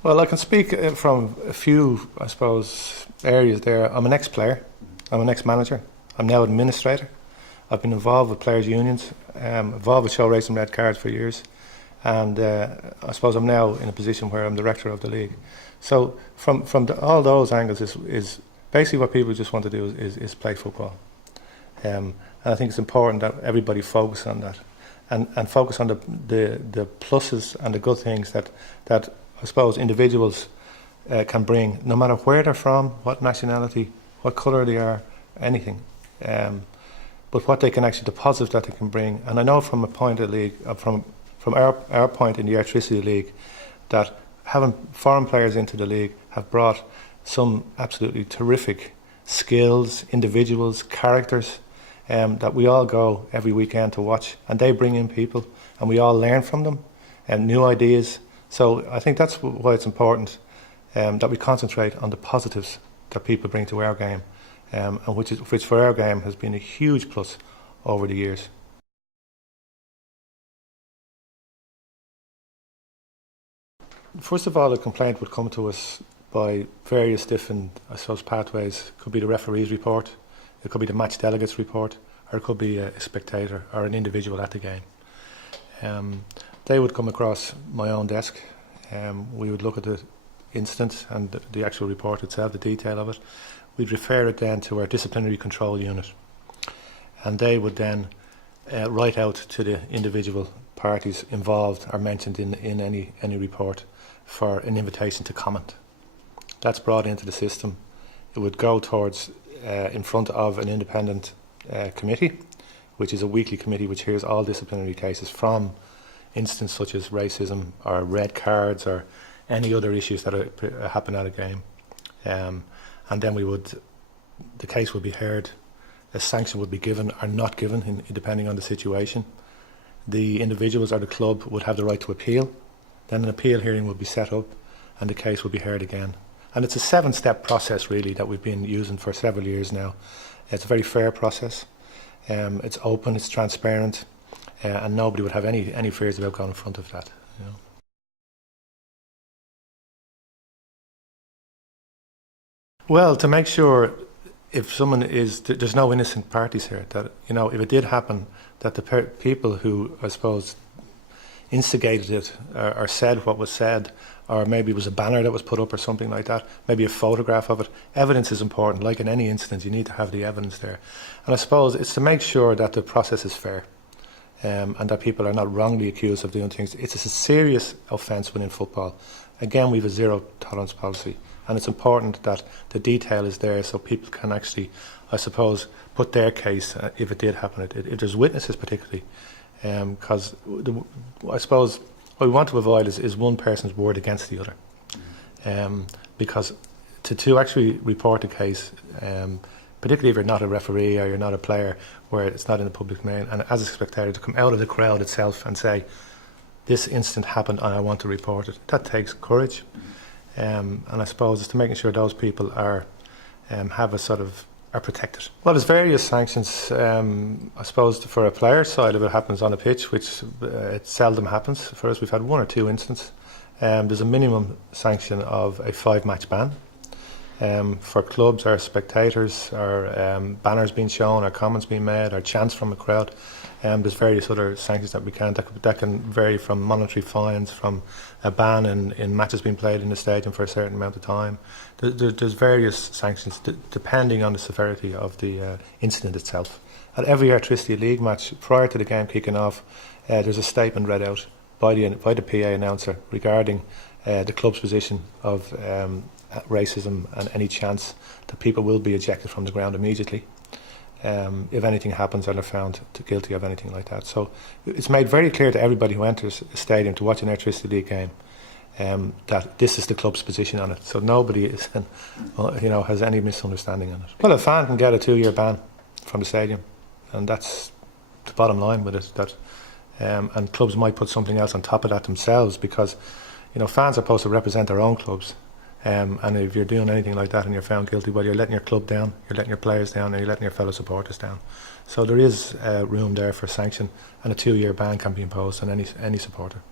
Well, I can speak from a few, I suppose, areas there. I'm an ex-player, I'm an ex-manager, I'm now administrator. I've been involved with players' unions, involved with show racing red cards for years, and I suppose I'm now in a position where I'm director of the league. So all those angles is basically what people just want to do is play football. And I think it's important that everybody focus on that and focus on the pluses and the good things that I suppose individuals can bring, no matter where they're from, what nationality, what colour they are, anything. But what they can actually, the positive that they can bring. And I know from a point of the league, from our point in the Airtricity League, that having foreign players into the league have brought some absolutely terrific skills, individuals, characters, that we all go every weekend to watch, and they bring in people, and we all learn from them, and new ideas. So I think that's why it's important that we concentrate on the positives that people bring to our game, and which for our game has been a huge plus over the years. First of all, a complaint would come to us by various different, I suppose, pathways. It could be the referee's report, it could be the match delegates report, or it could be a spectator or an individual at the game. They would come across my own desk. We would look at the incident and the actual report itself, the detail of it. We'd refer it then to our disciplinary control unit, and they would then write out to the individual parties involved or mentioned in any report for an invitation to comment. That's brought into the system. It would go towards in front of an independent committee, which is a weekly committee which hears all disciplinary cases from incidents such as racism or red cards or any other issues that happen at a game. And then the case would be heard, a sanction would be given or not given depending on the situation. The individuals or the club would have the right to appeal. Then an appeal hearing would be set up and the case would be heard again. And it's a 7-step process really that we've been using for several years now. It's a very fair process. It's open, it's transparent, and nobody would have any fears about going in front of that. You know. Well, to make sure if someone there's no innocent parties here, that, you know, if it did happen, that the people who, I suppose, instigated it or said what was said, or maybe it was a banner that was put up or something like that, maybe a photograph of it. Evidence is important. Like in any incident, you need to have the evidence there. And I suppose it's to make sure that the process is fair, and that people are not wrongly accused of doing things. It's a serious offence within football. Again, we have a zero tolerance policy, and it's important that the detail is there so people can actually, I suppose, put their case if it did happen, if there's witnesses particularly. Because I suppose what we want to avoid is one person's word against the other. Because to actually report a case, particularly if you're not a referee or you're not a player where it's not in the public domain, and as a spectator to come out of the crowd itself and say, this incident happened and I want to report it, that takes courage. And I suppose it's to making sure those people are protected. Well, there's various sanctions. I suppose for a player side, if it happens on a pitch, which it seldom happens for us, we've had 1 or 2 incidents. There's a minimum sanction of a 5-match ban. For clubs or spectators, or banners being shown, or comments being made, or chants from a crowd, there's various other sanctions that can vary from monetary fines, from a ban in matches being played in the stadium for a certain amount of time. There's various sanctions depending on the severity of the incident itself. At every Airtricity League match, prior to the game kicking off, there's a statement read out by the PA announcer regarding the club's position of racism and any chance that people will be ejected from the ground immediately if anything happens or they're found guilty of anything like that. So it's made very clear to everybody who enters a stadium to watch an Airtricity League game that this is the club's position on it. So nobody is, has any misunderstanding on it. Well, a fan can get a 2-year ban from the stadium, and that's the bottom line with it. And clubs might put something else on top of that themselves, because fans are supposed to represent their own clubs. And if you're doing anything like that and you're found guilty, well, you're letting your club down, you're letting your players down, and you're letting your fellow supporters down. So there is room there for sanction, and a 2-year ban can be imposed on any supporter.